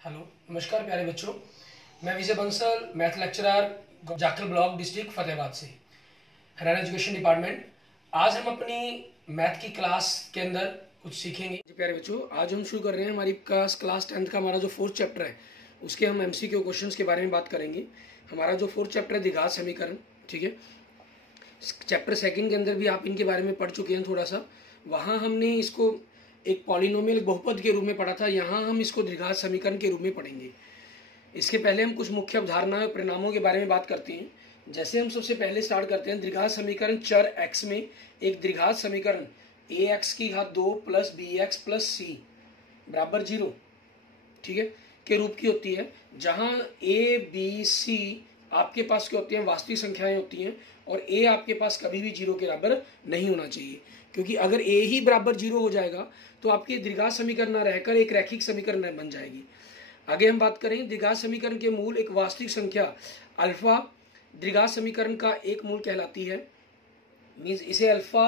Hello, नमस्कार प्यारे बच्चों। मैं Vijay Bansal, math lecturer, Jakhal block, district Fatehabad से, हरियाणा एजुकेशन डिपार्टमेंट। आज हम अपनी मैथ की क्लास के अंदर कुछ सीखेंगे। जी प्यारे बच्चों, आज हम शुरू कर रहे हैं हमारी क्लास 10th का हमारा जो 4th चैप्टर है उसके हम MCQ क्वेश्चंस के बारे में बात करेंगे। हमारा जो 4th चैप्टर है द्विघात समीकरण, ठीक है। चैप्टर 2 के अंदर भी आप इनके बारे में पढ़ चुके हैं थोड़ा सा। वहाँ हमने इसको एक पॉलिनोमियल बहुपद के रूप में पढ़ा था, यहाँ हम इसको द्विघात समीकरण के रूप में पढ़ेंगे। इसके पहले हम कुछ मुख्य अवधारणाओं और परिणामों के बारे में बात करते हैं। जैसे हम सबसे पहले स्टार्ट करते हैं, द्विघात समीकरण चर x में एक द्विघात समीकरण ax की घात 2 प्लस bx प्लस c बराबर 0, ठीक है, के रूप की होती है, जहां a b c आपके पास क्या होती हैं, वास्तविक संख्याएं होती हैं, और a आपके पास कभी भी 0 के बराबर नहीं होना चाहिए, क्योंकि अगर a ही बराबर 0 हो जाएगा तो आपकी द्विघात समीकरण न रहकर एक रैखिक समीकरण बन जाएगी। आगे हम बात करें द्विघात समीकरण के मूल एक वास्तविक संख्या अल्फा द्विघात समीकरण का एक मूल कहलाती है। मीन्स इसे अल्फा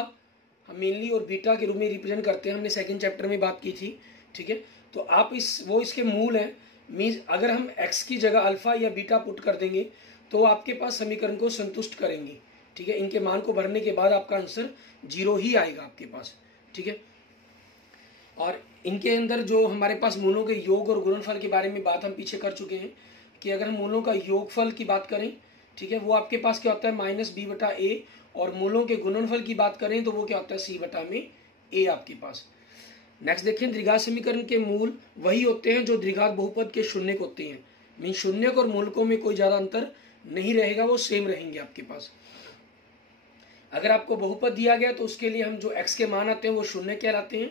हम मेनली और बीटा के रूप में रिप्रेजेंट करते हैं, हमने 2nd चैप्टर में बात की थी, ठीक है। तो आप वो इसके मूल हैं। मीन्स अगर हम x की जगह अल्फा या बीटा पुट कर देंगे तो आपके पास समीकरण को संतुष्ट करेंगे, ठीक है। इनके मान को भरने के बाद आपका आंसर 0 ही आएगा आपके पास, ठीक है। और इनके अंदर जो हमारे पास मूलों के योग और गुणनफल के बारे में बात हम पीछे कर चुके हैं कि अगर हम मूलों का योगफल की बात करें, ठीक है, वो आपके पास क्या होता है -b/a, और मूलों के गुणनफल की बात करें तो वो क्या होता है c/a आपके पास। नेक्स्ट देखें, द्विघात समीकरण के मूल वही होते हैं जो द्विघात बहुपद के शून्यक होते हैं। मीन शून्यक और मूलकों में कोई ज्यादा अंतर नहीं रहेगा, वो सेम रहेंगे आपके पास। अगर आपको बहुपद दिया गया तो उसके लिए हम जो x के मान आते हैं वो शून्य कहलाते हैं।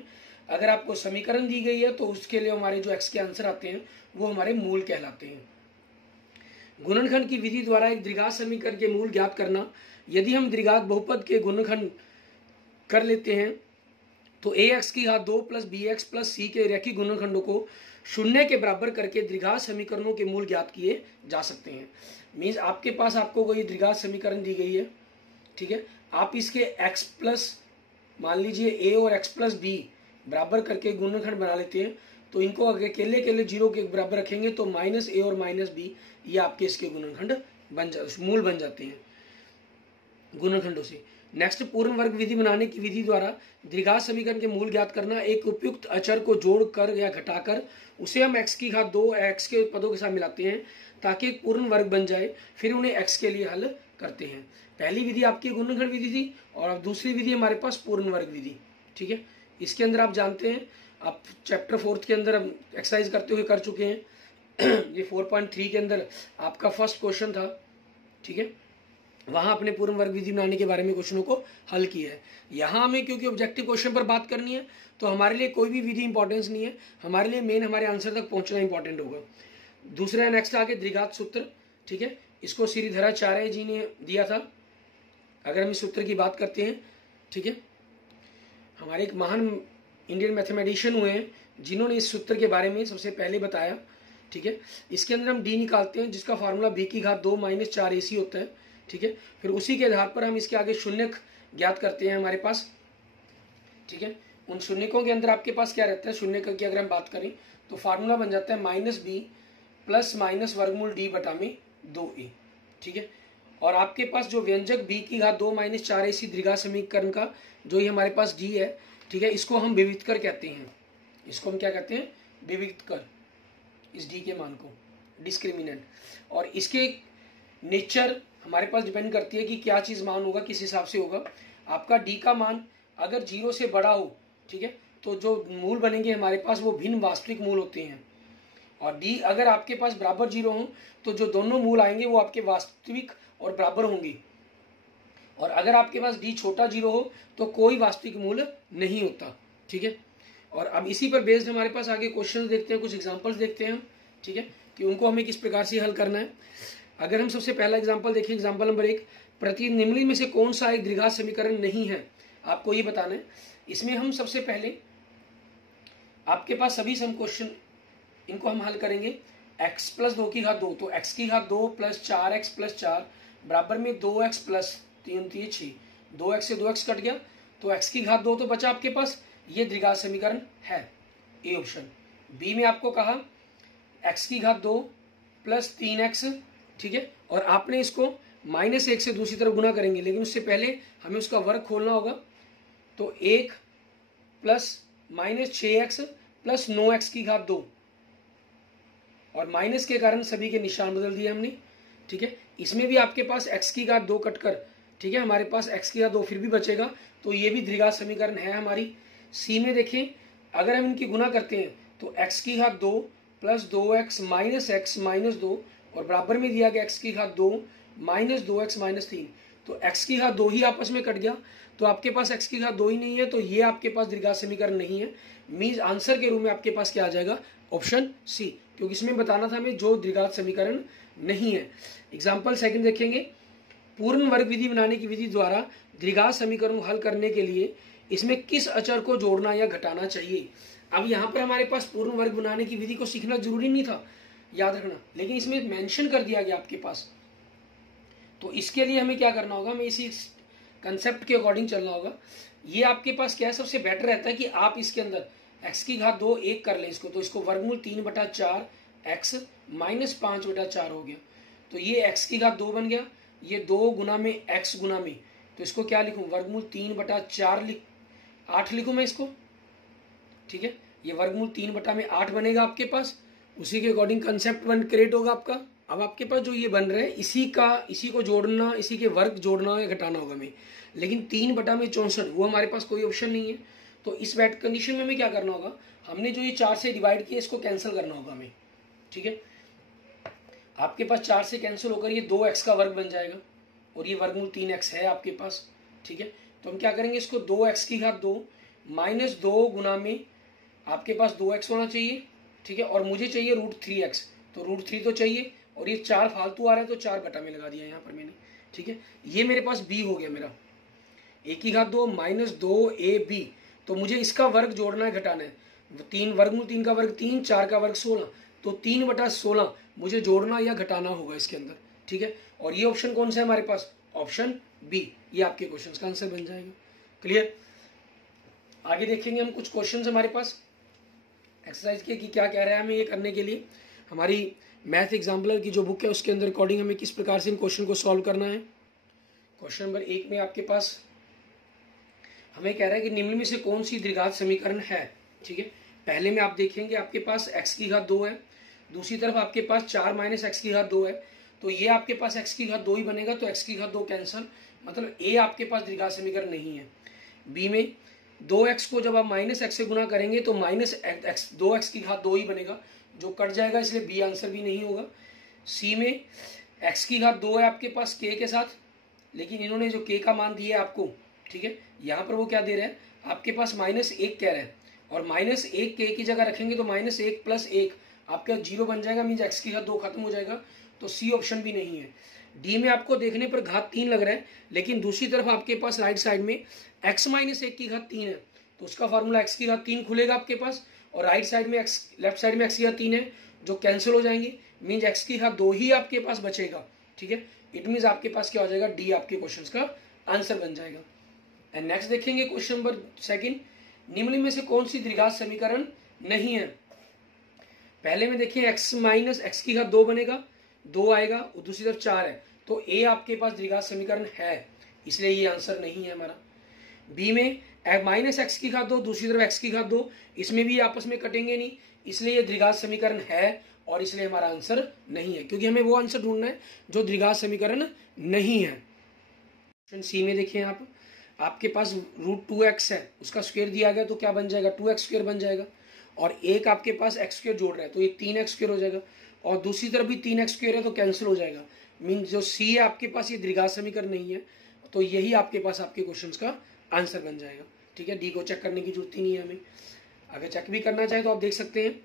अगर आपको समीकरण दी गई है तो उसके लिए हमारे जो x के आंसर आते हैं वो हमारे मूल कहलाते हैं। गुणनखंड की विधि द्वारा एक द्विघात समीकरण के मूल ज्ञात करना। यदि हम द्विघात बहुपद के गुणनखंड कर लेते हैं तो ax की घात 2 प्लस bx प्लस c के रैखिक गुणनखंडों को शून्य के बराबर करके द्विघात समीकरणों के मूल ज्ञात किए जा सकते हैं। मीन्स आपके पास आपको कोई द्विघात समीकरण दी गई है, ठीक है, आप इसके x प्लस मान लीजिए a और x प्लस b बराबर करके गुणनखंड बना लेते हैं, तो इनको अगर अकेले अकेले 0 के बराबर रखेंगे तो -a और -b ये आपके इसके गुणनखंड मूल बन जाते हैं गुणनखंडों से। नेक्स्ट, पूर्ण वर्ग विधि बनाने की विधि द्वारा द्विघात समीकरण के मूल ज्ञात करना। एक उपयुक्त अचर को जोड़कर या घटाकर उसे हम x की घात 2 x के पदों के साथ मिलाते हैं ताकि एक पूर्ण वर्ग बन जाए, फिर उन्हें x के लिए हल करते हैं। पहली विधि आपकी गुणनखंड विधि थी और दूसरी विधि हमारे पास पूर्ण वर्ग विधि, ठीक है। इसके अंदर आप जानते हैं, आप चैप्टर 4 के अंदर एक्सरसाइज करते हुए कर चुके हैं। ये 4.3 के अंदर आपका फर्स्ट क्वेश्चन था, ठीक है, वहां अपने पूर्ण वर्ग विधि बनाने के बारे में क्वेश्चनों को हल किया है। यहाँ हमें क्योंकि ऑब्जेक्टिव क्वेश्चन पर बात करनी है तो हमारे लिए कोई भी विधि इंपॉर्टेंस नहीं है, हमारे लिए मेन हमारे आंसर तक पहुंचना इंपॉर्टेंट होगा। दूसरा नेक्स्ट आगे द्विघात सूत्र, ठीक है, इसको श्रीधराचार्य जी ने दिया था। अगर हम इस सूत्र की बात करते हैं, ठीक है, हमारे एक महान इंडियन मैथमेटिशियन हुए हैं जिन्होंने इस सूत्र के बारे में सबसे पहले बताया, ठीक है। इसके अंदर हम d निकालते हैं जिसका फार्मूला b की घात 2 - 4ac होता है, ठीक है। फिर उसी के आधार पर हम इसके आगे शून्यक ज्ञात करते हैं हमारे पास, ठीक है। उन शून्यकों के अंदर आपके पास क्या रहता है, शून्यक की अगर हम बात करें तो फार्मूला बन जाता है -b प्लस माइनस वर्गमूल d/2a, ठीक है। और आपके पास जो व्यंजक b की घात 2 - 4ac द्विघात समीकरण का जो ये हमारे पास d है, ठीक है, इसको हम विविधकर कहते हैं। इसको हम क्या कहते हैं, विविधकर, इस d के मान को, डिस्क्रिमिनेंट। और इसके नेचर हमारे पास डिपेंड करती है कि क्या चीज मान होगा, किस हिसाब से होगा। आपका d का मान अगर 0 से बड़ा हो, ठीक है, तो जो मूल बनेंगे हमारे पास वो भिन्न वास्तविक मूल होते हैं। और d अगर आपके पास बराबर 0 हो तो जो दोनों मूल आएंगे वो आपके वास्तविक और बराबर होंगे। और अगर आपके पास d छोटा 0 हो तो कोई वास्तविक मूल नहीं होता, ठीक है। और अब इसी पर बेस्ड हमारे पास आगे क्वेश्चन देखते हैं, कुछ एग्जांपल्स देखते हैं, ठीक है, कि उनको हमें किस प्रकार से हल करना है। अगर हम सबसे पहला एग्जांपल देखें, एग्जांपल नंबर 1, प्रति निम्नलिखित में से कौन सा एक द्विघात समीकरण नहीं है, आपको ये बताना है। इसमें हम सबसे पहले आपके पास सभी सम क्वेश्चन इनको हम हल करेंगे। x प्लस 2 की घात 2, तो x की घात 2 प्लस 4x प्लस 4 बराबर में 2x प्लस 3 3 6, 2x से 2x कट गया तो x की घात 2 तो बचा आपके पास, ये द्विघात समीकरण है, ए ऑप्शन। बी में आपको कहा एक्स की घात 2 प्लस 3x, ठीक है, और आपने इसको -1 से दूसरी तरफ गुना करेंगे, लेकिन उससे पहले हमें उसका वर्ग खोलना होगा। तो 1 प्लस -6x प्लस 9x की घात 2, और माइनस के कारण सभी के निशान बदल दिए हमने, ठीक है। इसमें भी आपके पास x की घात 2 कटकर, ठीक है, हमारे पास x की घात 2 फिर भी बचेगा, तो ये भी द्विघात समीकरण है हमारी। सी में देखें, अगर हम इनकी गुना करते हैं तो x की घात 2 plus 2x minus x minus 2, और बराबर में दिया गया x की घात 2 माइनस 2x माइनस 3, तो x की घात 2 ही आपस में कट गया, तो आपके पास x की घात 2 ही नहीं है, तो ये आपके पास द्विघात समीकरण नहीं है। मीन्स आंसर के रूप में आपके पास क्या आ जाएगा, ऑप्शन सी, क्योंकि इसमें बताना था हमें जो द्विघात समीकरण नहीं है। एग्जाम्पल सेकंड देखेंगे, पूर्ण वर्ग विधि बनाने की विधि द्वारा द्विघात समीकरण हल करने के लिए इसमें किस अचर को जोड़ना या घटाना चाहिए। अब यहाँ पर हमारे पास पूर्ण वर्ग बनाने की विधि को सीखना जरूरी नहीं था, याद रखना, लेकिन इसमें मेंशन कर दिया गया आपके पास, तो इसके लिए हमें क्या करना होगा, हमें इसी कंसेप्ट के अकॉर्डिंग चलना होगा। ये आपके पास क्या है, सबसे बेटर रहता है कि आप इसके अंदर x की घात 2 1 कर लें इसको, तो इसको वर्गमूल 3/4 x माइनस 5/4 हो गया, तो ये x की घात 2 बन गया, ये 2 गुना में x गुना में, तो इसको क्या लिखूं, वर्गमूल 3/4 8 लिखूं मैं इसको, ठीक है, ये वर्गमूल 3/8 बनेगा आपके पास, उसी के अकॉर्डिंग कंसेप्ट वन क्रिएट होगा आपका। अब आपके पास जो ये बन रहा है इसी को जोड़ना, इसी के वर्ग जोड़ना या घटाना होगा हमें, लेकिन 3/64 वो हमारे पास कोई ऑप्शन नहीं है, तो इस बैट कंडीशन में हमें क्या करना होगा, हमने जो ये 4 से डिवाइड किया इसको कैंसिल करना होगा हमें, ठीक है। आपके पास 4 से कैंसिल होकर ये 2x का वर्ग बन जाएगा, और ये वर्गमूल 3x है आपके पास, ठीक है। तो हम क्या करेंगे, इसको 2x की घात 2 माइनस 2 गुना में आपके पास 2x होना चाहिए, ठीक है, और मुझे चाहिए √3x, तो √3 तो चाहिए, और ये 4 फालतू आ रहा है तो 4 बटा में लगा दिया यहाँ पर मैंने, ठीक है। ये मेरे पास b हो गया मेरा, a की घात 2 माइनस 2ab, तो मुझे इसका वर्ग जोड़ना है, घटाना है, 3 वर्गमूल 3 का वर्ग 3, 4 का वर्ग 16, तो 3/16 मुझे जोड़ना या घटाना होगा इसके अंदर, ठीक है। और ये ऑप्शन कौन सा है हमारे पास, ऑप्शन बी, ये आपके क्वेश्चन का आंसर बन जाएगा। क्लियर। आगे देखेंगे हम कुछ क्वेश्चन हमारे पास एक्सरसाइज के, कि क्या कह रहा है हमें ये करने के लिए। हमारी मैथ एग्जाम्पलर की जो बुक है उसके अंदर अकॉर्डिंग हमें किस प्रकार से इन क्वेश्चन को सॉल्व करना है। क्वेश्चन नंबर 1 में आपके पास हमें कह रहा है कि निम्न में से कौन सी द्विघात समीकरण है, ठीक है। पहले में आप देखेंगे आपके पास x की घात 2 है, दूसरी तरफ आपके पास 4 माइनस x की घात 2 है, तो ये आपके पास x की घात 2 ही बनेगा, तो x की घात 2 कैंसल, मतलब a आपके पास द्विघात समीकरण नहीं है। b में 2x को जब आप माइनस x से गुना करेंगे तो माइनस 2x की घात 2 ही बनेगा, जो कट जाएगा, इसलिए b आंसर भी नहीं होगा। c में x की घात 2 है आपके पास k के साथ, लेकिन इन्होंने जो k का मान दिया है आपको, ठीक है, यहाँ पर वो क्या दे रहे हैं, आपके पास -1 कह रहे हैं, और -1 k की जगह रखेंगे तो -1 + 1 आपका 0 बन जाएगा, मीन्स x की घात 2 खत्म हो जाएगा, तो सी ऑप्शन भी नहीं है। डी में आपको देखने पर घात 3 लग रहा है, लेकिन दूसरी तरफ आपके पास राइट साइड में x - 1 की घात 3 है, तो उसका फार्मूला x की घात 3 खुलेगा आपके पास, और राइट साइड में लेफ्ट साइड में x की घात 3 है, जो कैंसिल हो जाएंगे, मीन्स x की घात 2 ही आपके पास बचेगा, ठीक है। इट मीन्स आपके पास क्या हो जाएगा, डी आपके क्वेश्चन का आंसर बन जाएगा। एंड नेक्स्ट देखेंगे क्वेश्चन नंबर 2, निम्न में से कौन सी द्विघात समीकरण नहीं है। पहले में देखिए x - x की घात 2 बनेगा, 2 आएगा, और दूसरी तरफ 4 है, तो a आपके पास द्विघात समीकरण है, इसलिए ये आंसर नहीं है हमारा। b में -x की घात 2, दूसरी तरफ x की घात 2, इसमें भी आपस में कटेंगे नहीं, इसलिए ये द्विघात समीकरण है, और इसलिए हमारा आंसर नहीं है, क्योंकि हमें वो आंसर ढूंढना है जो द्विघात समीकरण नहीं है। ऑप्शन सी में देखिए आप, आपके पास √2x है, उसका स्क्वायर दिया गया तो क्या बन जाएगा, 2x² बन जाएगा, और एक आपके पास x² जोड़ रहा है तो ये 3x² हो जाएगा, और दूसरी तरफ भी 3x² है तो कैंसिल हो जाएगा, मीन्स जो सी है आपके पास ये द्विघात समीकरण नहीं है, तो यही आपके पास आपके क्वेश्चन का आंसर बन जाएगा, ठीक है। डी को चेक करने की जरूरत ही नहीं है हमें। अगर चेक भी करना चाहे तो आप देख सकते हैं,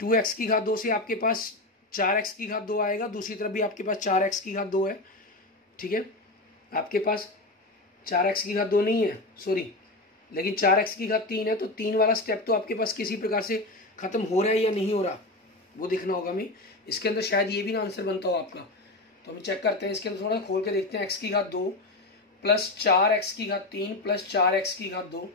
2x की घात 2 से आपके पास 4x की घात 2 आएगा, दूसरी तरफ भी आपके पास 4x की घात 2 है, ठीक है। आपके पास 4x की घात 2 नहीं है, सॉरी, लेकिन 4x की घात 3 है, तो 3 वाला स्टेप तो आपके पास किसी प्रकार से खत्म हो रहा है या नहीं हो रहा, वो देखना होगा हमें। इसके अंदर शायद ये भी ना आंसर बनता हो आपका, तो हम चेक करते हैं, इसके अंदर थोड़ा खोल के देखते हैं। x की घात 2 प्लस 4x की घात 3 प्लस 4x की घात 2,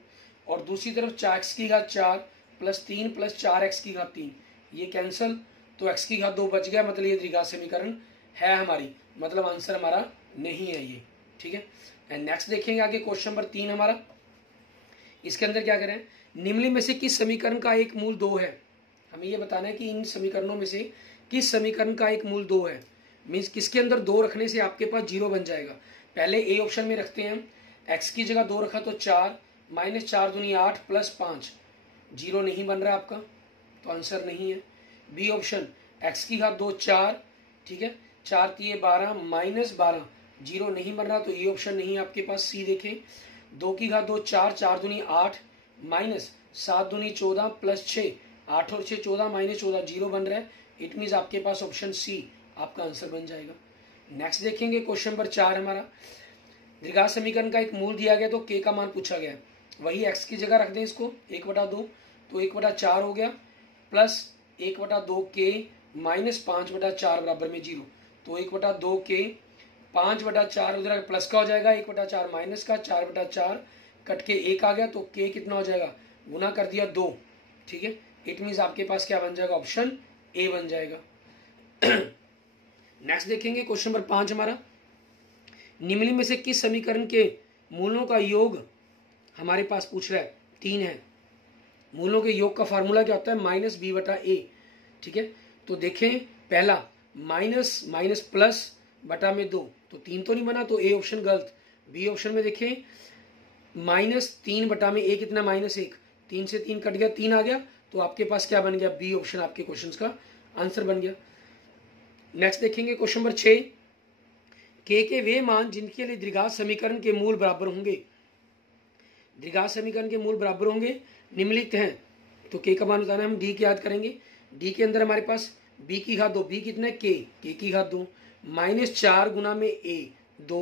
और दूसरी तरफ 4x की घात 4 प्लस 3 प्लस 4x की घात 3, ये कैंसल, तो x की घात 2 बच गया, मतलब ये द्विघात समीकरण है हमारी, मतलब आंसर हमारा नहीं है ये। ठीक है, एंड नेक्स्ट देखेंगे आगे क्वेश्चन नंबर 3 हमारा। इसके अंदर क्या करें, निम्नलिखित में से किस समीकरण का एक मूल 2 है। हमें ये बताना है कि इन समीकरणों में से किस समीकरण का एक मूल 2 है। मीन्स किसके अंदर 2 रखने से आपके पास 0 बन जाएगा। पहले ए ऑप्शन में रखते हैं हम, x की जगह 2 रखा तो 4, माइनस 4 दूनी 8 प्लस 5, 0 नहीं बन रहा आपका, तो आंसर नहीं है। बी ऑप्शन, x की घात 2 4, ठीक है, 4 3 12 माइनस 12, 0 नहीं बन रहा, तो ये ऑप्शन नहीं है आपके पास। सी देखें, 2 की घात 2 4, 4 दूनी 8 माइनस 7 दूनी 14 प्लस 6, 8 और 6 14 माइनस 14, 0 बन रहा है। इट मीन्स आपके पास ऑप्शन सी आपका आंसर बन जाएगा। नेक्स्ट देखेंगे क्वेश्चन नंबर 4 हमारा। द्विघात समीकरण का एक मूल दिया गया तो k का मान पूछा गया, वही x की जगह रख दें इसको 1/2, तो 1/4 हो गया, प्लस 1/2k माइनस 5/4 बराबर में 0, तो 1/2k 5/4 उधर प्लस का हो जाएगा, 1/4 माइनस का, 4/4 कट के 1 आ गया, तो k कितना हो जाएगा, गुना कर दिया 2। ठीक है, इट मीन्स आपके पास क्या बन जाएगा, ऑप्शन ए बन जाएगा। नेक्स्ट देखेंगे क्वेश्चन नंबर 5 हमारा। निम्नलिखित में से किस समीकरण के मूलों का योग हमारे पास पूछ रहा है, 3 है। मूलों के योग का फार्मूला क्या होता है, माइनस बी बटा ए। ठीक है, तो देखें पहला माइनस माइनस प्लस बटा में 2, तो 3 तो नहीं बना, तो ए ऑप्शन गलत। बी ऑप्शन में देखें माइनस 3 बटा में ए कितना, -1, 3 से 3 कट गया, 3 आ गया, तो आपके पास क्या बन गया, बी ऑप्शन आपके क्वेश्चन का आंसर बन गया। नेक्स्ट देखेंगे क्वेश्चन नंबर 6, के वे मान जिनके लिए द्विघात समीकरण के मूल बराबर होंगे। द्विघात समीकरण के मूल बराबर होंगे निम्नलिखित हैं, तो के का मान बताना है, हम डी की याद करेंगे। डी के अंदर हमारे पास बी की घात 2, बी कितना है के की घात 2, माइनस 4 गुना में ए 2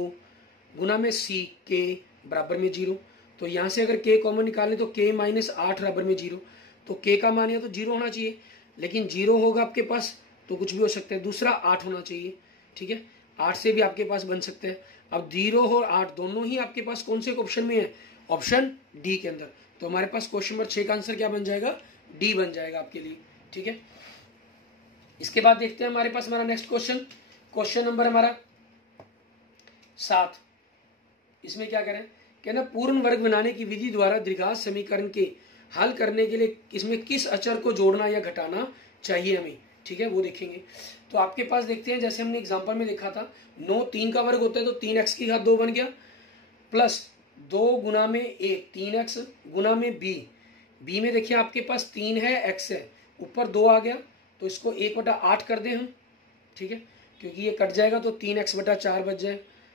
गुना में सी के बराबर में 0, तो यहाँ से अगर के कॉमन निकालें तो के माइनस 8 बराबर में 0, तो के का मान या तो 0 होना चाहिए, लेकिन 0 होगा आपके पास तो कुछ भी हो सकता है, दूसरा 8 होना चाहिए। ठीक है, 8 से भी आपके पास बन सकते हैं। अब 0 और 8 दोनों ही आपके पास कौन से ऑप्शन में है, ऑप्शन डी के अंदर, तो हमारे पास क्वेश्चन नंबर 6 का आंसर क्या बन जाएगा, डी बन जाएगा आपके लिए। ठीक है, इसके बाद देखते हैं हमारे पास हमारा नेक्स्ट क्वेश्चन नंबर हमारा 7। इसमें क्या करें, कहना पूर्ण वर्ग बनाने की विधि द्वारा द्विघात समीकरण के हल करने के लिए इसमें किस अचर को जोड़ना या घटाना चाहिए हमें। ठीक है, वो देखेंगे। तो आपके पास देखते हैं, जैसे हमने एग्जांपल में देखा था, 9 3 का वर्ग होता है, तो 3x की घात 2 बन गया, प्लस 2 गुना में a 3x गुना में b में देखिए आपके पास 3 है, x है, ऊपर 2 आ गया, तो इसको 1/8 कर दें हम। ठीक है, क्योंकि ये कट जाएगा तो 3x/4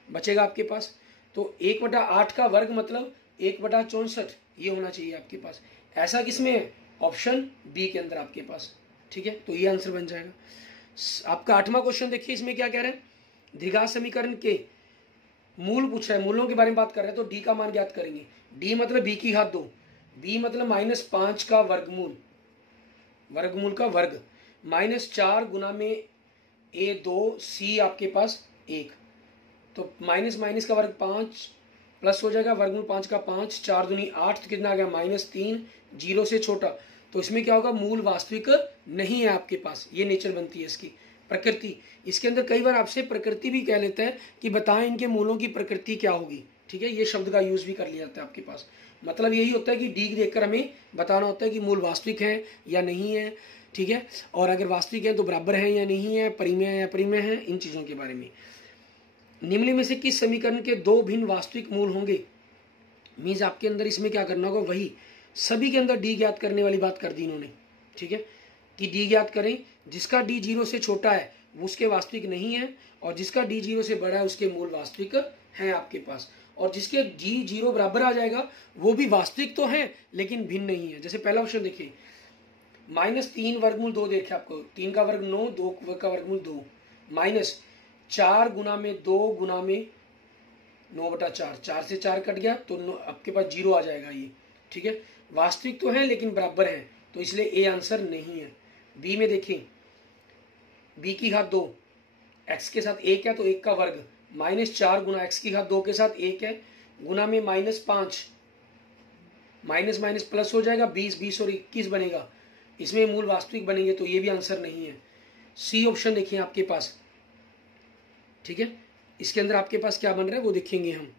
बचेगा आपके पास, तो 1/8 का वर्ग मतलब 1/64 ये होना चाहिए आपके पास। ऐसा किसमें है, ऑप्शन बी के अंदर आपके पास। ठीक है, तो ये आंसर बन जाएगा। आपका 8वां क्वेश्चन देखिए, इसमें क्या कह रहे हैं, द्विघात समीकरण के मूल पूछ रहा है, मूलों के बारे में बात कर रहे हैं, तो डी का मान ज्ञात करेंगे। डी मतलब बी की घात 2, बी मतलब -5 का वर्गमूल का वर्ग, -4 गुना में ए 2 सी आपके पास 1, तो माइनस माइनस का वर्ग 5 प्लस हो जाएगा, वर्गमूल 5 का 5, 4 दूनी 8, तो कितना आ गया -3, 0 से छोटा, तो इसमें क्या होगा, मूल वास्तविक नहीं है आपके पास, ये नेचर बनती है इसकी प्रकृति। इसके अंदर कई बार आपसे प्रकृति भी कह लेता है कि बताएं इनके मूलों की प्रकृति क्या होगी। ठीक है, ये शब्द का यूज भी कर लिया जाता है आपके पास, मतलब यही होता है कि डी देखकर हमें बताना होता है कि मूल वास्तविक है या नहीं है। ठीक है, और अगर वास्तविक है तो बराबर है या नहीं है, परिमेय है या अपरिमेय है, इन चीज़ों के बारे में। निम्न में से किस समीकरण के 2 भिन्न वास्तविक मूल होंगे। मीन्स आपके अंदर इसमें क्या करना होगा, वही सभी के अंदर डी ज्ञात करने वाली बात कर दी इन्होंने। ठीक है, कि डी ज्ञात करें, जिसका डी 0 से छोटा है वो उसके वास्तविक नहीं है, और जिसका डी 0 से बड़ा है उसके मूल वास्तविक हैं आपके पास, और जिसके डी 0 बराबर आ जाएगा वो भी वास्तविक तो हैं लेकिन भिन्न नहीं है। जैसे पहला ऑप्शन देखिए, -3 वर्गमूल 2 देखे आपको, 3 का वर्ग 9, 2 का वर्गमूल 2, माइनस 4 गुना में 2 गुना में 9/4, 4 से 4 कट गया, तो आपके पास 0 आ जाएगा ये। ठीक है, वास्तविक तो है लेकिन बराबर है, तो इसलिए ए आंसर नहीं है। बी में देखें, बी की घात 2 x के साथ 1 है, तो 1 का वर्ग, -4 गुना x की घात 2 के साथ 1 है, गुना में -5, माइनस माइनस प्लस हो जाएगा, 20 20 और 21 बनेगा, इसमें मूल वास्तविक बनेंगे, तो ये भी आंसर नहीं है। सी ऑप्शन देखिए आपके पास, ठीक है। इसके अंदर आपके पास क्या बन रहा है वो देखेंगे हम।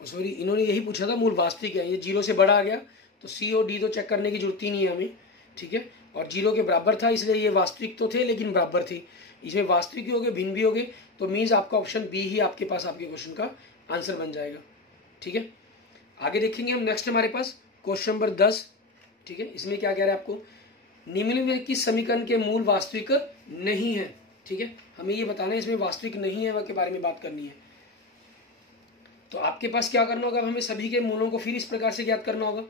सॉरी, इन्होंने यही पूछा था मूल वास्तविक है, ये 0 से बड़ा आ गया तो सी और डी तो चेक करने की जरूरत ही नहीं है हमें, ठीक है। और 0 के बराबर था इसलिए ये वास्तविक तो थे लेकिन बराबर थी, इसमें वास्तविक भी हो गए भिन्न भी हो गए, तो मीन्स आपका ऑप्शन बी ही आपके पास आपके क्वेश्चन का आंसर बन जाएगा, ठीक है। आगे देखेंगे हम नेक्स्ट हमारे पास क्वेश्चन नंबर 10, ठीक है। इसमें क्या कह रहा है आपको, निम्नलिखित किस समीकरण के मूल वास्तविक नहीं है, ठीक है। हमें ये बताना है इसमें वास्तविक नहीं है के बारे में बात करनी है। तो आपके पास क्या करना होगा, हमें सभी के मूलों को फिर इस प्रकार से ज्ञात करना होगा,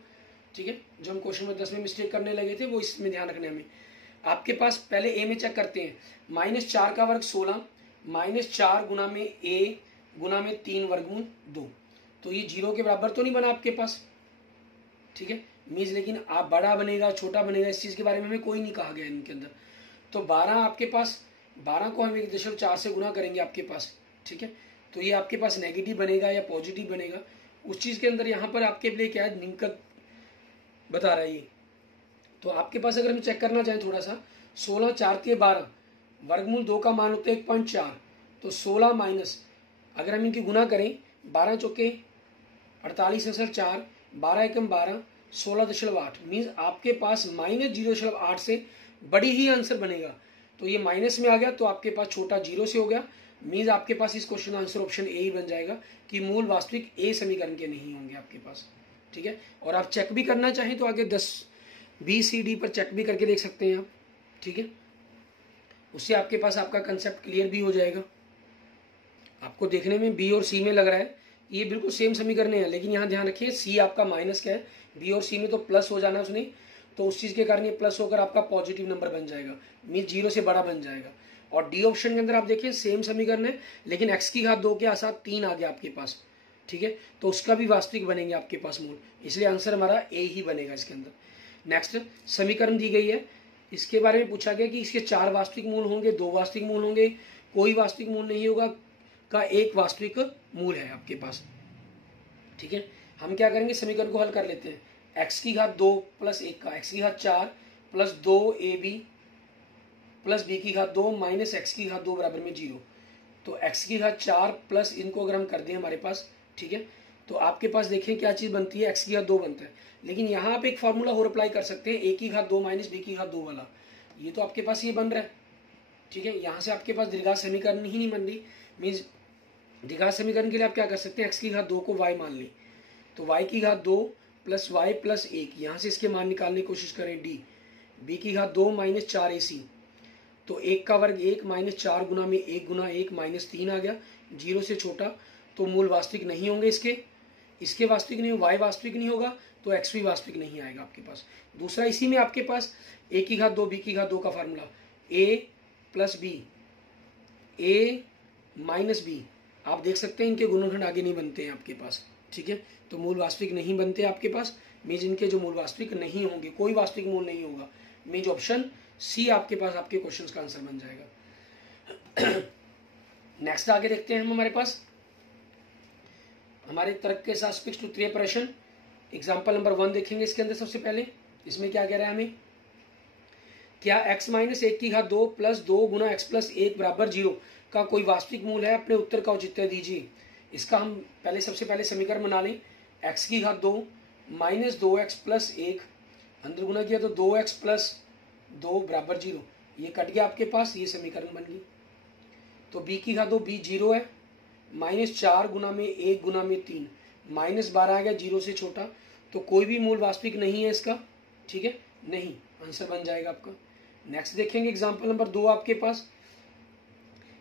ठीक है। जो हम क्वेश्चन नंबर 10 में मिस्टेक करने लगे थे वो इसमें ध्यान रखने हमें। आपके पास पहले ए में चेक करते हैं, -4 का वर्ग 16 -4 गुना में ए गुना में 3 वर्गमूल 2, तो ये 0 के बराबर तो नहीं बना आपके पास, ठीक है। मीन्स लेकिन आप बड़ा बनेगा छोटा बनेगा इस चीज के बारे में हमें कोई नहीं कहा गया इनके अंदर। तो 12 आपके पास, 12 को हम 1.4 से गुना करेंगे आपके पास, ठीक है। तो ये आपके पास नेगेटिव बनेगा या पॉजिटिव बनेगा, उस चीज के अंदर यहाँ पर आपके लिए क्या है निम्नलिखित बता रहा है ये। तो आपके पास अगर हम चेक करना चाहें थोड़ा सा, 16 4 × 12 वर्गमूल 2 का मान होता है 1.4, तो 16 माइनस अगर हम इनकी गुना करें 12 चौके 48 × 4 12 एकम 12 16.8 मीन्स आपके पास -0.8 से बड़ी ही आंसर बनेगा। तो ये माइनस में आ गया तो आपके पास छोटा 0 से हो गया, मीन्स आपके पास इस क्वेश्चन आंसर ऑप्शन ए ही बन जाएगा कि मूल वास्तविक ए समीकरण के नहीं होंगे आपके पास, ठीक है। और आप चेक भी करना चाहें तो आगे 10 बी सी डी पर चेक भी करके देख सकते हैं आप, ठीक है। उससे आपके पास आपका कंसेप्ट क्लियर भी हो जाएगा। आपको देखने में बी और सी में लग रहा है ये बिल्कुल सेम समीकरण है, लेकिन यहाँ ध्यान रखिए सी आपका माइनस का है, बी और सी में तो प्लस हो जाना उसने, तो उस चीज के कारण ये प्लस होकर आपका पॉजिटिव नंबर बन जाएगा, मीन 0 से बड़ा बन जाएगा। और डी ऑप्शन के अंदर आप देखिए सेम समीकरण है लेकिन x की घात 2 के साथ 3 आ गया आपके पास, ठीक है। तो उसका भी वास्तविक बनेंगे आपके पास मूल, इसलिए आंसर हमारा ए ही बनेगा इसके अंदर। नेक्स्ट समीकरण दी गई है, इसके बारे में पूछा गया कि इसके 4 वास्तविक मूल होंगे, 2 वास्तविक मूल होंगे, कोई वास्तविक मूल नहीं होगा का एक वास्तविक मूल है आपके पास, ठीक है। हम क्या करेंगे समीकरण को हल कर लेते हैं, x की घात 2 प्लस 1 का x की घात 4 प्लस 2ab प्लस b की घात 2 माइनस x की घात 2 बराबर में 0। तो x की घात 4 प्लस इनको अगर हम कर दें हमारे पास, ठीक है, तो आपके पास देखें क्या चीज बनती है, x की घात 2 बनता है। लेकिन यहाँ आप एक फॉर्मूला और अप्लाई कर सकते हैं, a की घात 2 माइनस b की घात 2 वाला, ये तो आपके पास ये बन रहा है, ठीक है। यहाँ से आपके पास द्विघात समीकरण ही नहीं बन रही, मीन्स द्विघात समीकरण के लिए आप क्या कर सकते हैं, x की घात 2 को y मान ली, तो y की घात 2 प्लस y प्लस 1, यहाँ से इसके मान निकालने की कोशिश करें d, b की घात 2 माइनस 4ac, तो 1 का वर्ग 1 माइनस 4 गुना में 1 गुना 1 माइनस 3 आ गया, 0 से छोटा, तो मूल वास्तविक नहीं होंगे इसके वास्तविक नहीं, y वास्तविक नहीं होगा तो x भी वास्तविक नहीं आएगा आपके पास। दूसरा इसी में आपके पास a की घात 2 b की घात 2 का formula, a plus b a minus b, आप देख सकते हैं इनके गुणनखंड आगे नहीं बनते हैं आपके पास, ठीक है। तो मूल वास्तविक नहीं बनते आपके पास, मीन्स इनके जो मूल वास्तविक नहीं होंगे, कोई वास्तविक मूल नहीं होगा, मीन्स ऑप्शन सी आपके पास आपके क्वेश्चंस का आंसर बन जाएगा। नेक्स्ट आगे देखते हैं हम हमारे पास हमारे तर्क के साथ स्पीक्स टू 3 प्रश्न, एग्जाम्पल नंबर 1 देखेंगे। इसके अंदर सबसे पहले इसमें क्या कह रहा है हमें, क्या x माइनस 1 की घात 2 प्लस 2 गुना x प्लस 1 बराबर 0 का कोई वास्तविक मूल है, अपने उत्तर का औचित्य दीजिए। इसका हम पहले सबसे पहले समीकरण बना लें, x की घात 2 माइनस 2x प्लस 1 अंदर गुना किया तो 2x प्लस 2 बराबर 0, ये कट गया आपके पास, ये समीकरण बन गई। तो b की घात 2 b 0 है, माइनस 4 गुना में 1 गुना में 3 माइनस 12 आ गया, 0 से छोटा, तो कोई भी मूल वास्तविक नहीं है इसका, ठीक है, नहीं, आंसर बन जाएगा आपका। नेक्स्ट देखेंगे एग्जाम्पल नंबर 2 आपके पास,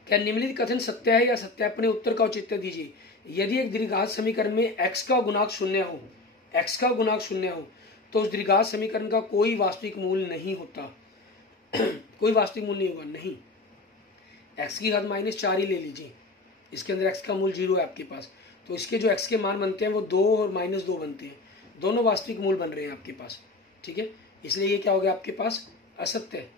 क्या निम्नलिखित कथन सत्य है या सत्य है, अपने उत्तर का औचित्य दीजिए। यदि एक द्विघात समीकरण में x का गुणांक 0 हो, x का गुणांक 0 हो तो उस द्विघात समीकरण का कोई वास्तविक मूल नहीं होता। कोई वास्तविक मूल नहीं होगा, नहीं। x की घात -4 ही ले लीजिए, इसके अंदर x का मूल 0 है आपके पास, तो इसके जो x के मान बनते हैं वो 2 और -2 बनते हैं, दोनों वास्तविक मूल बन रहे हैं आपके पास, ठीक है। इसलिए ये क्या हो गया आपके पास, असत्य है,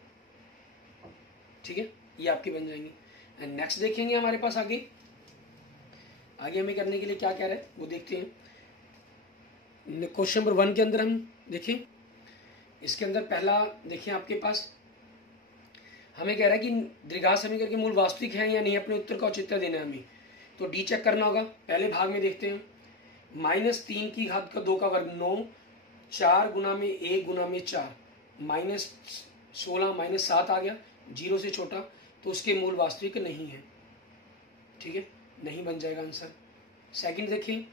ठीक है, ये आपके बन जाएंगे। एंड नेक्स्ट देखेंगे हमारे पास आगे हमें करने के लिए क्या कह रहा है वो देखते हैं। क्वेश्चन नंबर 1 के अंदर हम देखें, इसके अंदर पहला देखें आपके पास हमें कह रहा है कि द्विघात समीकरण के मूल वास्तविक हैं या नहीं, अपने उत्तर का औचित्य देना है हमें। तो डी चेक करना होगा। पहले भाग में देखते हैं, -3 की घात का 2 का वर्ग 9, 4 गुना में 1 गुना में 4, -16 -7 आ गया, 0 से छोटा, तो उसके मूल वास्तविक नहीं है। ठीक है, नहीं बन जाएगा आंसर। सेकंड देखिए,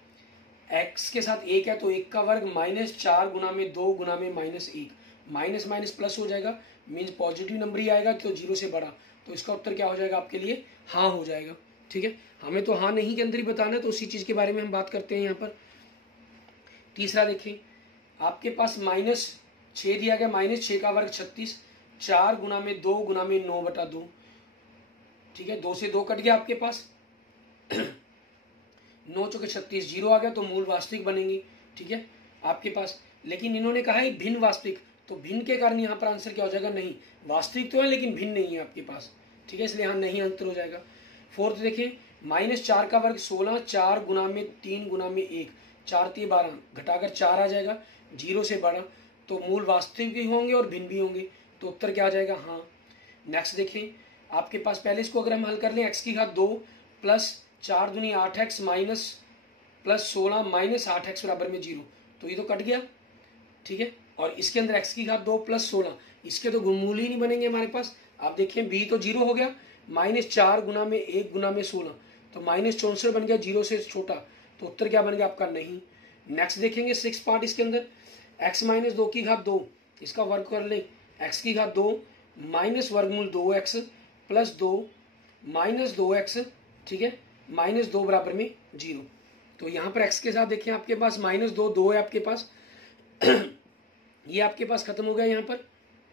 x के साथ 1 है तो 1 का वर्ग -4 गुना में 2 गुना में -1, माइनस माइनस प्लस हो जाएगा, मीन्स पॉजिटिव नंबर ही आएगा, तो 0 से बड़ा, तो इसका उत्तर क्या हो जाएगा आपके लिए, हाँ हो जाएगा। ठीक है, हमें तो हाँ नहीं के अंदर ही बताना है, तो उसी चीज के बारे में हम बात करते हैं यहाँ पर। तीसरा देखिए, आपके पास -6 दिया गया, -6 का वर्ग 36, 4 गुना में 2 गुना में 9/2। ठीक है, 2 से 2 कट गया आपके पास, 9 चौके 36, 0 आ गया, तो मूल वास्तविक बनेंगे। ठीक है आपके पास, लेकिन इन्होंने कहा है भिन्न वास्तविक, तो भिन्न के कारण यहाँ पर आंसर क्या हो जाएगा, नहीं। वास्तविक तो है लेकिन भिन्न नहीं है आपके पास। ठीक है, इसलिए यहाँ नहीं आंसर हो जाएगा। फोर्थ देखिए, -4 का वर्ग 16, 4 गुना में 3 गुना में 1, 4 3 12, घटाकर 4 आ जाएगा, 0 से बड़ा, तो मूल वास्तविक भी होंगे और भिन्न भी होंगे, तो उत्तर क्या आ जाएगा, हाँ। नेक्स्ट देखें, आपके पास पहले इसको अगर हम हल कर लें, x की घात 2 प्लस 4 दूनी 8x minus plus 16 minus 8x बराबर में 0, तो ये तो कट गया। ठीक है, और इसके अंदर x की घात 2 प्लस 16, इसके तो गुणमूल ही नहीं बनेंगे हमारे पास। आप देखिए b तो 0 हो गया, -4 गुना में 1 गुना में 16, तो -64 बन गया, 0 से छोटा, तो उत्तर क्या बन गया आपका, नहीं। नेक्स्ट देखेंगे 6 पार्ट, इसके अंदर x माइनस 2 की घात 2, इसका वर्ग कर ले, x की घात 2 माइनस वर्गमूल 2x प्लस 2 माइनस 2x, ठीक है, -2 बराबर में 0। तो यहाँ पर x के साथ देखिए आपके पास -2 2 है आपके पास, ये आपके पास खत्म हो गया यहाँ पर।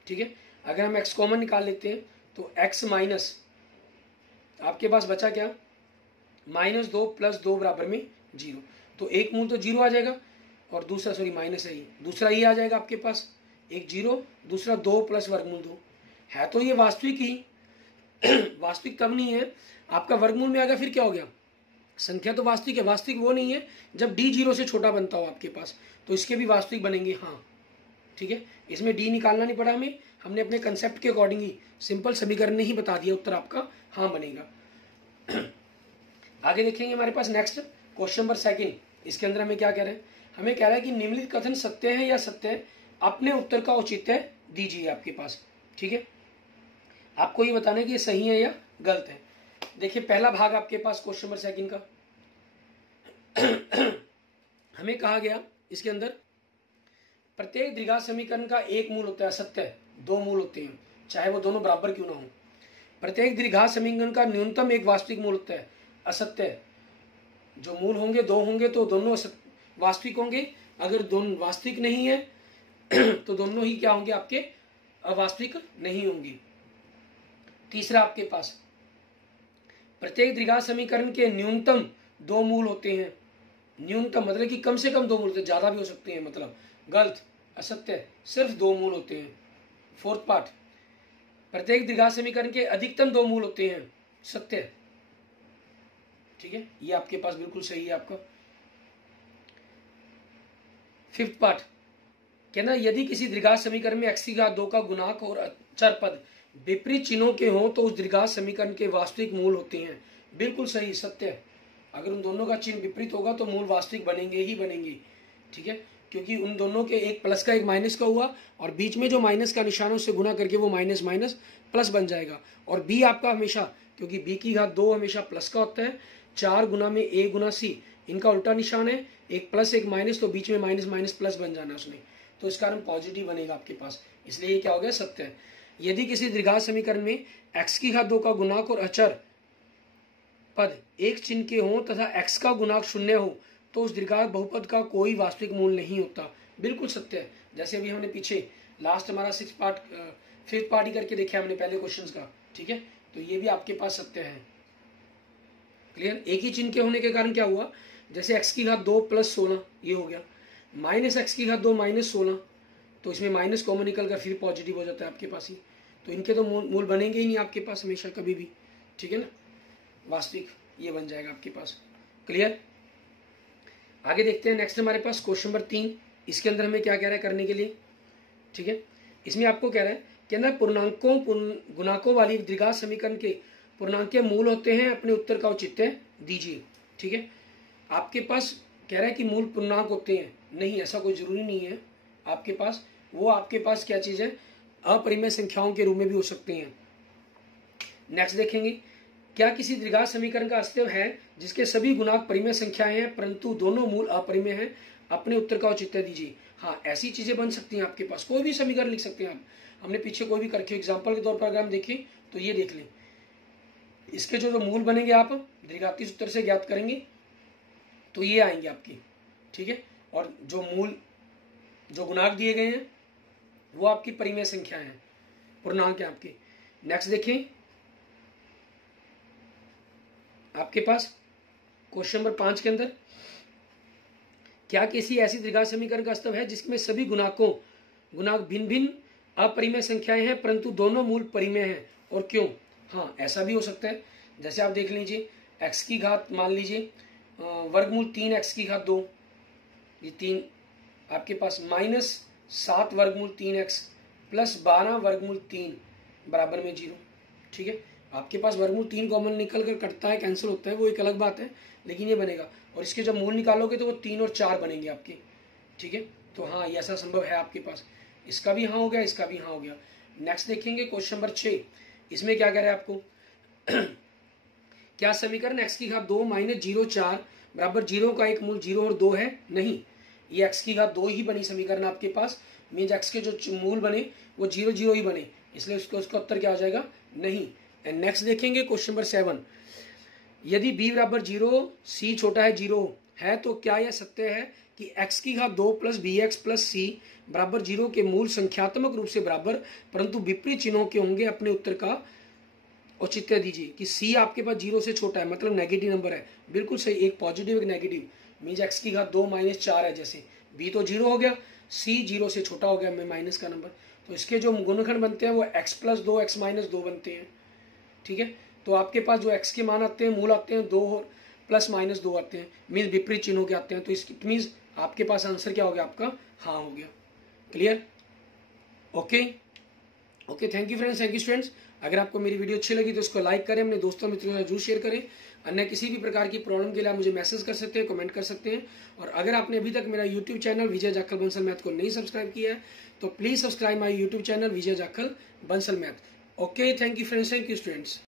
ठीक है, अगर हम x कॉमन निकाल लेते हैं तो x माइनस आपके पास बचा क्या, -2 प्लस 2 बराबर में 0, तो एक मूल तो 0 आ जाएगा, और दूसरा सॉरी माइनस है, दूसरा ये आ जाएगा आपके पास, एक 0, दूसरा 2 प्लस वर्गमूल 2, है तो ये वास्तविक ही। वास्तविक तब नहीं है, आपका वर्गमूल में आ गया, फिर क्या हो गया, संख्या तो वास्तविक है, वास्तविक वो नहीं है जब d 0 से छोटा बनता हो आपके पास, तो इसके भी वास्तविक बनेंगे, हाँ। ठीक है, इसमें d निकालना नहीं पड़ा हमें, हमने अपने कंसेप्ट के अकॉर्डिंग ही सिंपल समीकरण ने ही बता दिया, उत्तर आपका हाँ बनेगा। आगे देखेंगे हमारे पास नेक्स्ट क्वेश्चन नंबर 2, इसके अंदर हमें क्या कह रहे हैं, हमें कह रहा है कि निम्नलिखित कथन सत्य है या सत्य है, अपने उत्तर का औचित्य दीजिए आपके पास। ठीक है, आपको ये बताना है कि ये सही है या गलत है। देखिए पहला भाग आपके पास क्वेश्चन नंबर 2 का, हमें कहा गया इसके अंदर प्रत्येक द्विघात समीकरण का एक मूल होता है, सत्य है, 2 मूल होते हैं, चाहे वो दोनों बराबर क्यों ना हो। प्रत्येक द्विघात समीकरण का न्यूनतम एक वास्तविक मूल होता है, असत्य है। जो मूल होंगे 2 होंगे तो दोनों वास्तविक होंगे, अगर दोनों वास्तविक नहीं है तो दोनों ही क्या होंगे, आपके अवास्तविक नहीं होंगे। तीसरा आपके पास प्रत्येक द्विघात समीकरण के न्यूनतम 2 मूल होते हैं, न्यूनतम मतलब कि कम से कम 2 मूल होते हैं, ज्यादा भी हो सकते हैं, मतलब गलत, असत्य, सिर्फ 2 मूल होते हैं। फोर्थ पार्ट, प्रत्येक द्विघात समीकरण के अधिकतम 2 मूल होते हैं, सत्य। ठीक है, ये आपके पास बिल्कुल सही है आपका। फिफ्थ पार्ट, कहना यदि किसी द्विघात समीकरण में x की घात 2 का गुणांक और अचर पद विपरीत चिन्हों के हों तो उस द्विघात समीकरण के वास्तविक मूल होते हैं, बिल्कुल सही, सत्य। अगर उन दोनों का चिन्ह विपरीत होगा तो मूल वास्तविक बनेंगे ही बनेंगे। ठीक है, क्योंकि उन दोनों के एक प्लस का एक माइनस का हुआ, और बीच में जो माइनस का निशान है उससे गुना करके वो माइनस माइनस प्लस बन जाएगा। और b आपका हमेशा, क्योंकि b की घात 2 हमेशा प्लस का होता है, 4 गुना में a गुना c, इनका उल्टा निशान है, एक प्लस एक माइनस, तो बीच में माइनस माइनस प्लस बन जाना उसमें, तो इस कारण पॉजिटिव बनेगा आपके पास, इसलिए ये क्या हो गया, सत्य है। यदि किसी द्विघात समीकरण में x की घात 2 का गुणांक और अचर पद एक चिन्ह के हों तथा x का गुणांक 0 हो तो उस द्विघात बहुपद का कोई वास्तविक मूल नहीं होता, बिल्कुल सत्य है। जैसे अभी हमने पीछे लास्ट हमारा 5th पार्ट ही करके देखा हमने पहले क्वेश्चंस का। ठीक है, तो ये भी आपके पास सत्य है। क्लियर, एक ही चिन्ह के होने के कारण क्या हुआ, जैसे x की घात 2 प्लस 16 ये हो गया, माइनस x की घात 2 माइनस 16, तो इसमें माइनस कॉमन निकल कर फिर पॉजिटिव हो जाता है आपके पास ही, तो इनके तो मूल बनेंगे ही नहीं आपके पास हमेशा कभी भी। ठीक है ना, वास्तविक ये बन जाएगा आपके पास। क्लियर, आगे देखते हैं नेक्स्ट हमारे पास क्वेश्चन नंबर 3, इसके अंदर हमें क्या कह रहा है करने के लिए। ठीक है, इसमें आपको कह रहा है अंदर गुणाकों वाली द्विघात समीकरण के पूर्णांक के मूल होते हैं, अपने उत्तर का औचित्य दीजिए। ठीक है, आपके पास कह रहा है कि मूल पूर्णांक होते हैं, नहीं ऐसा कोई जरूरी नहीं है आपके पास। वो आपके पास क्या चीज है, अपरिमेय संख्याओं के रूप में भी हो सकते हैं। नेक्स्ट देखेंगे, क्या किसी द्विघात समीकरण का अस्तित्व है जिसके सभी गुणांक परिमेय संख्याएं हैं परंतु दोनों मूल अपरिमेय हैं, अपने उत्तर का औचित्य दीजिए। हाँ, ऐसी चीजें बन सकती हैं आपके पास, कोई भी समीकरण लिख सकते हैं आप। हमने पीछे कोई भी करके एग्जाम्पल के तौर पर अगर हम देखें तो ये देख लें, इसके जो मूल बनेंगे आप द्विघाती सूत्र से ज्ञात करेंगे तो ये आएंगे आपके। ठीक है, और जो गुणांक दिए गए हैं वो आपकी परिमेय संख्या है, पूर्णांक है आपके। नेक्स्ट देखें, आपके पास क्वेश्चन नंबर 5 के अंदर, क्या किसी ऐसी द्विघात समीकरण का अस्तित्व है जिसमें सभी गुणांक भिन्न भिन्न अपरिमेय संख्याएं हैं परंतु दोनों मूल परिमेय हैं, और क्यों? हाँ, ऐसा भी हो सकता है। जैसे आप देख लीजिए, x की घात मान लीजिए वर्गमूल 3 x की घात 2, ये 3 आपके पास -7 वर्गमूल 3x प्लस 12 वर्गमूल 3 बराबर में 0। ठीक है, आपके पास वर्गमूल 3 कॉमन निकल कर कटता है, कैंसिल होता है, वो एक अलग बात है, लेकिन ये बनेगा। और इसके जब मूल निकालोगे तो वो 3 और 4 बनेंगे आपके। ठीक है, तो हाँ, ये ऐसा संभव है आपके पास। इसका भी हाँ हो गया, इसका भी हाँ हो गया। नेक्स्ट देखेंगे क्वेश्चन नंबर 6, इसमें क्या कह रहा है आपको क्या समीकरण x की घात 2 - 0 4 बराबर 0 का एक मूल 0 और 2 है? नहीं, ये x की घात 2 ही बनी समीकरण आपके पास, मीन्स x के जो मूल बने वो 0 0 ही बने, इसलिए उसका उत्तर क्या हो जाएगा? नहीं। एंड नेक्स्ट देखेंगे क्वेश्चन नंबर 7, यदि b बराबर 0 c छोटा है 0 है तो क्या यह सत्य है कि x की घात 2 प्लस bx प्लस c बराबर 0 के मूल संख्यात्मक रूप से बराबर परंतु विपरीत चिन्हों के होंगे? अपने उत्तर का औचित्य दीजिए। कि c आपके पास 0 से छोटा है, मतलब नेगेटिव नंबर है। बिल्कुल सही, एक पॉजिटिव एक नेगेटिव, मीन्स x की घात 2 - 4 है। जैसे b तो 0 हो गया, c 0 से छोटा हो गया, में माइनस का नंबर, तो इसके जो गुणनखंड बनते हैं वो x प्लस 2 x माइनस 2 बनते हैं। ठीक है, तो आपके पास जो x के मान आते हैं, मूल आते हैं 2 और प्लस माइनस 2 आते हैं, मीन्स विपरीत चिन्हों के आते हैं। तो इट मीन्स आपके पास आंसर क्या हो गया आपका? हाँ हो गया। Clear? Okay okay, thank you friends, thank you students. अगर आपको मेरी वीडियो अच्छी लगी तो इसको लाइक करें, अपने दोस्तों मित्रों के साथ जरूर शेयर करें। अन्य किसी भी प्रकार की प्रॉब्लम के लिए आप मुझे मैसेज कर सकते हैं, कमेंट कर सकते हैं। और अगर आपने अभी तक मेरा यूट्यूब चैनल विजय जाखल बंसल मैथ को नहीं सब्सक्राइब किया है तो please subscribe my YouTube channel Vijay Jakhal Bansal math. Okay, thank you friends, thank you students.